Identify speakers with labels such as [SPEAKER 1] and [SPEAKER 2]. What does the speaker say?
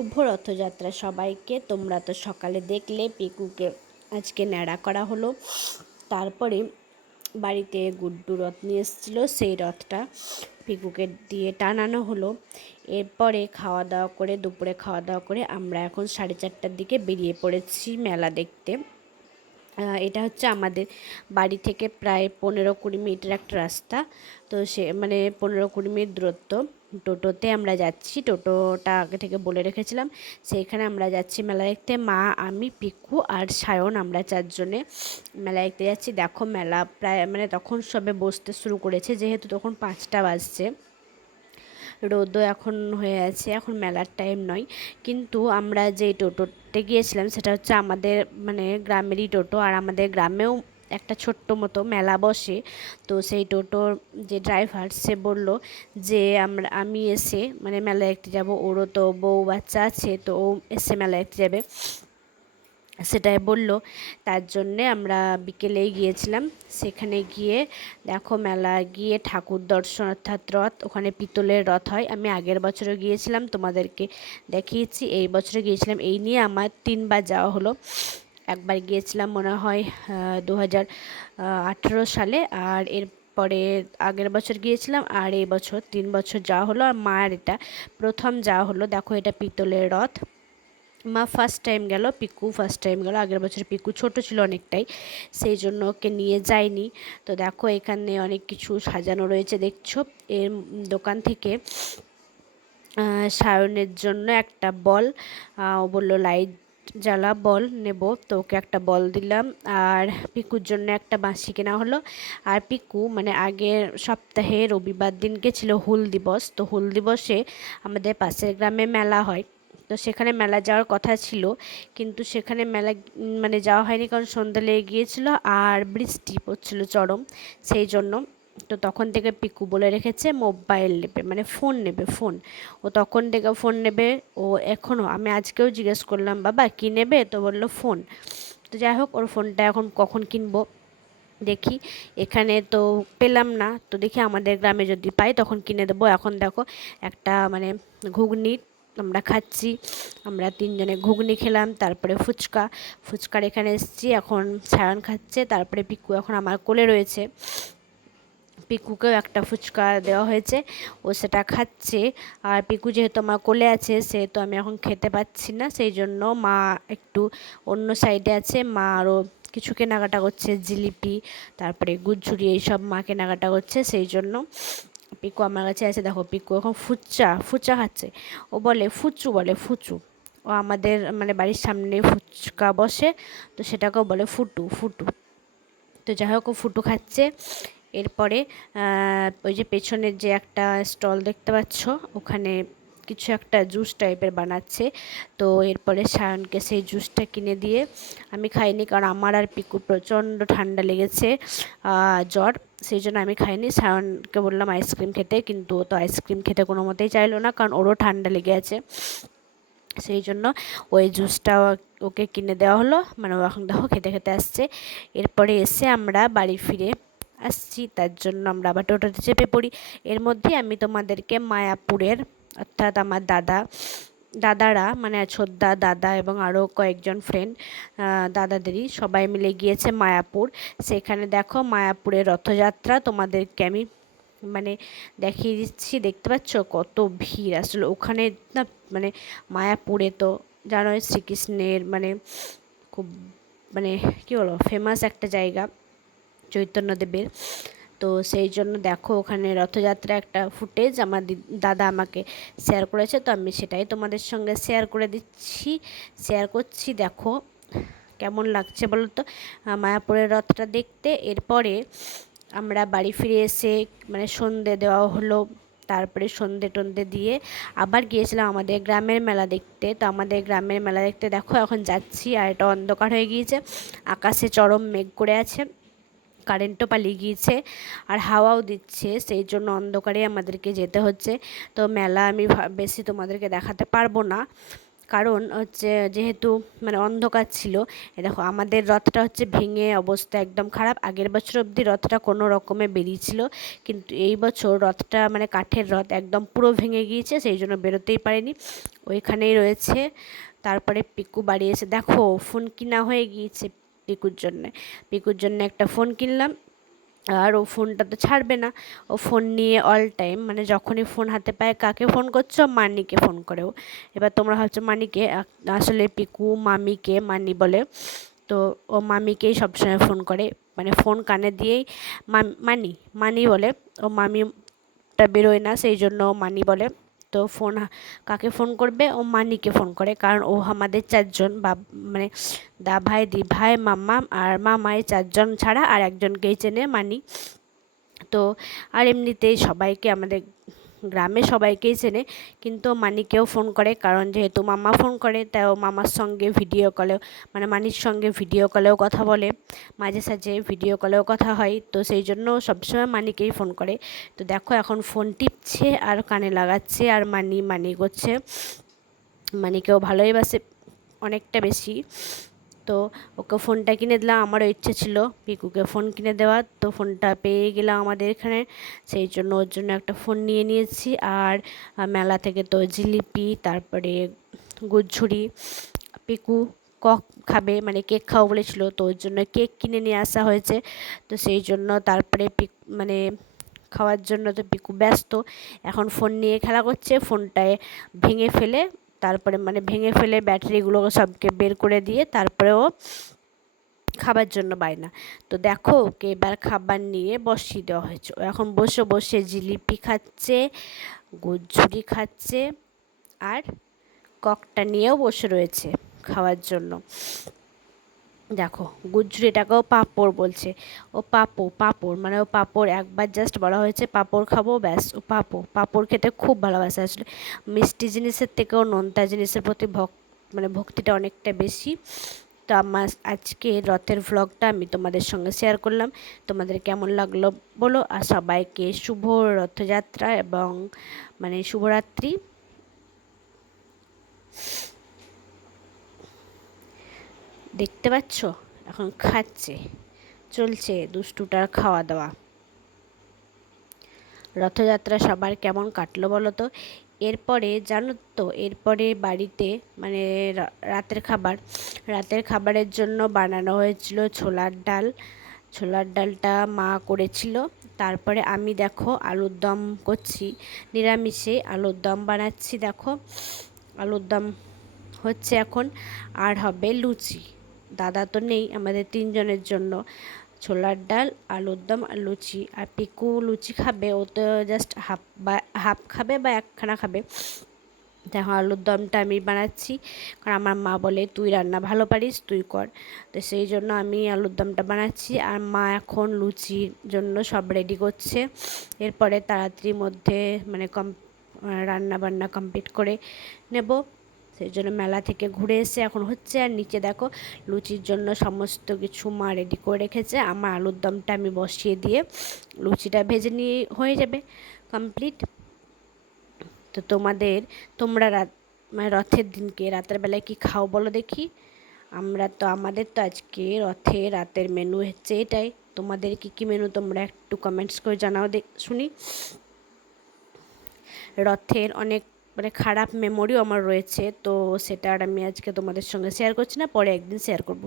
[SPEAKER 1] শুভ রথযাত্রা সবাইকে। তোমরা তো সকালে দেখলে পিকুকে আজকে ন্যাড়া করা হলো। তারপরে বাড়িতে গুড্ডু রথ নিয়ে এসেছিল, সেই রথটা পিকুকে দিয়ে টানানো হলো। এরপরে খাওয়া দাওয়া করে, দুপুরে খাওয়া দাওয়া করে আমরা এখন সাড়ে চারটার দিকে বেরিয়ে পড়েছি মেলা দেখতে। এটা হচ্ছে আমাদের বাড়ি থেকে প্রায় পনেরো কুড়ি মিনিটের একটা রাস্তা। তো সে মানে পনেরো কুড়ি মিনিট দূরত্ব। টোটোতে আমরা যাচ্ছি। টোটোটা আগে থেকে বলে রেখেছিলাম। সেইখানে আমরা যাচ্ছি মেলা দেখতে। মা, আমি, পিকু আর সায়ন আমরা চারজনে মেলা দেখতে যাচ্ছি। দেখো মেলা প্রায় মানে তখন সবে বসতে শুরু করেছে। যেহেতু তখন পাঁচটা বাজছে। রোদও এখন হয়ে আছে। এখন মেলার টাইম নয়। কিন্তু আমরা যে টোটোতে গিয়েছিলাম, সেটা হচ্ছে আমাদের মানে গ্রামেরই টোটো। আর আমাদের গ্রামেও একটা ছোট্ট মতো মেলা বসে। তো সেই টোটোর যে ড্রাইভার সে বলল যে, আমরা, আমি এসে মানে মেলা একটি যাব। ওরও তো বউ বাচ্চা আছে, তো ও এসে মেলা দেখতে যাবে। সেটাই বলল। তার জন্যে আমরা বিকেলেই গিয়েছিলাম। সেখানে গিয়ে দেখো মেলা গিয়ে ঠাকুর দর্শন অর্থাৎ রথ, ওখানে পিতলের রথ হয়। আমি আগের বছরও গিয়েছিলাম, তোমাদেরকে দেখিয়েছি। এই বছরে গিয়েছিলাম। এই নিয়ে আমার তিনবার যাওয়া হলো। একবার গিয়েছিলাম মনে হয় দু হাজার আঠেরো সালে। আর এর পরে আগের বছর গিয়েছিলাম, আর এই বছর তিন বছর যাওয়া হলো। আর মায়ের এটা প্রথম যাওয়া হলো। দেখো এটা পিতলের রথ। মা ফার্স্ট টাইম গেল, পিকু ফার্স্ট টাইম গেল। আগের বছর পিকু ছোট ছিল অনেকটাই, সেই জন্য ওকে নিয়ে যায়নি। তো দেখো এখানে অনেক কিছু সাজানো রয়েছে, দেখছ? এর দোকান থেকে সায়নের জন্য একটা বল ও বলল লাইট জ্বালা, বল নেব। তো ওকে একটা বল দিলাম। আর পিকুর জন্য একটা বাঁশি কেনা হলো। আর পিকু মানে আগের সপ্তাহে রবিবার দিনকে ছিল হুল দিবস। তো হুল দিবসে আমাদের পাশের গ্রামে মেলা হয়। তো সেখানে মেলা যাওয়ার কথা ছিল। কিন্তু সেখানে মেলা মানে যাওয়া হয়নি কারণ সন্ধ্যা লেগে গিয়েছিল। আর বৃষ্টি পড়ছিল চরম। সেই জন্য তো তখন থেকে পিকু বলে রেখেছে মোবাইল নেবে মানে ফোন নেবে, ফোন। ও তখন থেকে ফোন নেবে, ও এখনও আমি আজকেও জিজ্ঞেস করলাম, বাবা, কী নেবে? তো বলল, ফোন। তো যাই হোক, ওর ফোনটা এখন কখন কিনবো? দেখি। এখানে তো পেলাম না, তো দেখি আমাদের গ্রামে যদি পাই, তখন কিনে দেবো। এখন দেখো, একটা মানে ঘুগনি আমরা খাচ্ছি। আমরা তিনজনে ঘুগনি খেলাম, তারপরে ফুচকা। ফুচকার এখানে এসেছি, এখন সায়ন খাচ্ছে, তারপরে পিকু এখন আমার কোলে রয়েছে। পিকুকেও একটা ফুচকা দেওয়া হয়েছে, ও সেটা খাচ্ছে। আর পিকু যেহেতু আমার কোলে আছে, সেহেতু আমি এখন খেতে পাচ্ছি না, সেই জন্য মা একটু অন্য সাইডে আছে। মা আরও কিছু কেনাকাটা করছে, জিলিপি, তারপরে গুজুরি এইসব মা কেনাকাটা করছে, সেই জন্য পিকু আমার কাছে আছে দেখো, পিকু এখন ফুচা ফুচা খাচ্ছে। ও বলে, ফুচু বলে, ফুচু। ও আমাদের মানে বাড়ির সামনে ফুচকা বসে, তো সেটাকেও বলে, ফুটু ফুটু। তো যাই হোক, ও ফুটু খাচ্ছে। এরপরে ওই যে পেছনের যে একটা স্টল দেখতে পাচ্ছ, ওখানে কিছু একটা জুস টাইপের বানাচ্ছে। তো এরপরে সায়নকে সেই জুসটা কিনে দিয়ে আমি খাইনি, কারণ আমার আর পিকুর প্রচণ্ড ঠান্ডা লেগেছে জ্বর। সেই জন্য আমি খাইনি। সায়নকে বললাম আইসক্রিম খেতে, কিন্তু ও তো আইসক্রিম খেতে কোনো মতেই চাইলো না, কারণ ওরও ঠান্ডা লেগে আছে। সেই জন্য ওই জুসটা ওকে কিনে দেওয়া হলো। মানে ও এখন দেখো খেতে খেতে আসছে। এরপরে এসে আমরা বাড়ি ফিরে আসছি, তার জন্য আমরা আবার টোটোতে চেপে পড়ি। এর মধ্যে আমি তোমাদেরকে মায়াপুরের, অর্থাৎ আমার দাদা, দাদারা মানে ছোদ্দা দাদা এবং আরও কয়েকজন ফ্রেন্ড দাদাদেরই সবাই মিলে গিয়েছে মায়াপুর। সেখানে দেখো মায়াপুরের রথযাত্রা তোমাদেরকে আমি মানে দেখিয়ে দিচ্ছি, দেখতে পাচ্ছ? কত ভিড় আসলে। ওখানে না মানে মায়াপুরে তো জানোই শ্রীকৃষ্ণের মানে খুব মানে কী বলো ফেমাস একটা জায়গা। চৈতন্যদেবের তো সেই জন্য দেখো ওখানে রথযাত্রা একটা ফুটেজ আমার দাদা আমাকে শেয়ার করেছে, তো আমি সেটাই তোমাদের সঙ্গে শেয়ার করে দিচ্ছি। শেয়ার করছি, দেখো কেমন লাগছে বলো তো মায়াপুরের রথটা দেখতে। এরপরে আমরা বাড়ি ফিরে এসে মানে সন্ধে দেওয়া হলো, তারপরে সন্ধে টন্ধে দিয়ে আবার গিয়েছিলাম আমাদের গ্রামের মেলা দেখতে। তো আমাদের গ্রামের মেলা দেখতে দেখো, এখন যাচ্ছি আর এটা অন্ধকার হয়ে গিয়েছে, আকাশে চরম মেঘ করে আছে। কারেন্টও পালিয়ে গিয়েছে আর হাওয়াও দিচ্ছে, সেই জন্য অন্ধকারে আমাদেরকে যেতে হচ্ছে। তো মেলা আমি বেশি তোমাদেরকে দেখাতে পারব না। কারণ হচ্ছে যেহেতু মানে অন্ধকার ছিল দেখো আমাদের রথটা হচ্ছে ভেঙে অবস্থা একদম খারাপ। আগের বছর অবধি রথটা কোনো রকমে বেরিয়েছিল, কিন্তু এই বছর রথটা মানে কাঠের রথ একদম পুরো ভেঙে গিয়েছে, সেই জন্য বেরোতেই পারেনি। ওইখানেই রয়েছে, তারপরে পিকু বাড়ি এসে দেখো, ফোন কিনা হয়ে গিয়েছে। পিকুর জন্যে। পিকুর জন্য একটা ফোন কিনলাম, আর ও ফোনটা তো ছাড়বে না। ও ফোন নিয়ে অল টাইম মানে যখনই ফোন হাতে পায়, কাকে ফোন করছ? মানিকে ফোন করেও এবার তোমরা ভাবছ মানিকে, আসলে পিকু মামিকে, মানি বলে। তো ও মামিকেই সবসময় ফোন করে মানে ফোন কানে দিয়েই মানি মানি বলে। ও মামিটা বেরোয় না, সেই জন্য মানি বলে। তো ফোন কাকে ফোন করবে? ও মানিকে ফোন করে। কারণ ও আমাদের চারজন বা মানে দা ভাই, দি ভাই, মাম্মা আর মামাই চারজন ছাড়া আর একজনকেই চেনে মানি। তো, আর এমনিতেই সবাইকে আমাদের গ্রামে সবাইকেই চেনে, কিন্তু মানিকেও ফোন করে। কারণ যেহেতু মামা ফোন করে, তাও মামার সঙ্গে ভিডিও কলেও মানে মানির সঙ্গে ভিডিও কলেও কথা বলে। মাঝে সাঝে ভিডিও কলেও কথা হয়, তো সেই জন্য সবসময় মানিকেই ফোন করে। তো দেখো এখন ফোন টিপছে আর কানে লাগাচ্ছে আর মানি মানি করছে। মানিকেও ভালোই বাসে, অনেকটা বেশি। তো ওকে ফোনটা কিনে দিলাম, আমারও ইচ্ছে ছিল পিকুকে ফোন কিনে দেওয়ার, তো ফোনটা পেয়ে গেলাম আমাদের এখানে। সেই জন্য ওর জন্য একটা ফোন নিয়ে নিয়েছি, আর মেলা থেকে তো জিলিপি, তারপরে গুজ্ঝুরি পিকু কক খাবে মানে কেক খাও বলেছিল, তো ওর জন্য কেক কিনে নিয়ে আসা হয়েছে। তো সেই জন্য তারপরে পিক মানে খাওয়ার জন্য তো পিকু ব্যস্ত, এখন ফোন নিয়ে খেলা করছে, ফোনটায় ভেঙে ফেলে তারপরে মানে ভেঙে ফেলে ব্যাটারিগুলো সবকে বের করে দিয়ে তারপরেও খাবার জন্য বায়না তো দেখো ওকে এবার খাবার নিয়ে বসিয়ে দেওয়া হয়েছে। এখন বসে বসে জিলিপি খাচ্ছে গুজ্জুরি খাচ্ছে আর ককটা নিয়েও বসে রয়েছে খাওয়ার জন্য। দেখো গুজরিটাকেও পাঁপড় বলছে। ও পাপো পাঁপড় মানে ও পাঁপড় একবার জাস্ট বলা হয়েছে, পাঁপড় খাব, ব্যাস, ও পাপো পাঁপড় খেতে খুব ভালোবাসে আসলে। মিষ্টি জিনিসের থেকেও নোনতা জিনিসের প্রতি ভক মানে ভক্তিটা অনেকটা বেশি। তো আমার আজকে রথের ভ্লগটা আমি তোমাদের সঙ্গে শেয়ার করলাম। তোমাদের কেমন লাগল বলো? আর সবাইকে শুভ রথযাত্রা এবং মানে শুভরাত্রি। দেখতে পাচ্ছ? এখন খাচ্ছে, চলছে দুষ্টুটার খাওয়া দাওয়া রথযাত্রা সবার কেমন কাটলো বলো তো? এরপরে জানো তো, এরপরে বাড়িতে মানে রাতের খাবার। রাতের খাবারের জন্য বানানো হয়েছিল ছোলার ডাল। ছোলার ডালটা মা করেছিল। তারপরে আমি দেখো আলুর দম করছি, নিরামিষে আলুর দম বানাচ্ছি দেখো। আলুর দম হচ্ছে এখন, আর হবে লুচি। দাদা তো নেই, আমাদের তিনজনের জন্য। ছোলার ডাল, আলুর দম আর লুচি। আর পিকু লুচি খাবে, ও তো জাস্ট হাফ বা, হাফ খাবে বা একখানা খাবে। দেখো, আলুর দমটা আমি বানাচ্ছি। কারণ আমার মা বলে, তুই রান্না ভালো পারিস, তুই কর। তো সেই জন্য আমি আলুর দমটা বানাচ্ছি। আর মা এখন লুচির জন্য সব রেডি করছে। এরপরে তাড়াতাড়ির মধ্যে মানে কম রান্না বান্না কমপ্লিট করে নেব। সেই জন্য মেলা থেকে ঘুরে এসে এখন হচ্ছে, আর নিচে দেখো লুচির জন্য সমস্ত কিছু মা রেডি করে রেখেছে। আমার আলুর দমটা আমি বসিয়ে দিয়ে লুচিটা ভেজে নিয়ে হয়ে যাবে কমপ্লিট তো তোমাদের, তোমরা রাত মানে রথের দিনকে রাতের বেলায় কি খাও বলো দেখি। আমরা তো, আমাদের তো আজকে রথে রাতের মেনু হচ্ছে এটাই। তোমাদের কি কি মেনু তোমরা একটু কমেন্টস করে জানাও দেখ শুনি। রথের অনেক মানে খারাপ মেমোরিও আমার রয়েছে, তো সেটা আর আমি আজকে তোমাদের সঙ্গে শেয়ার করছি না, পরে একদিন শেয়ার করব।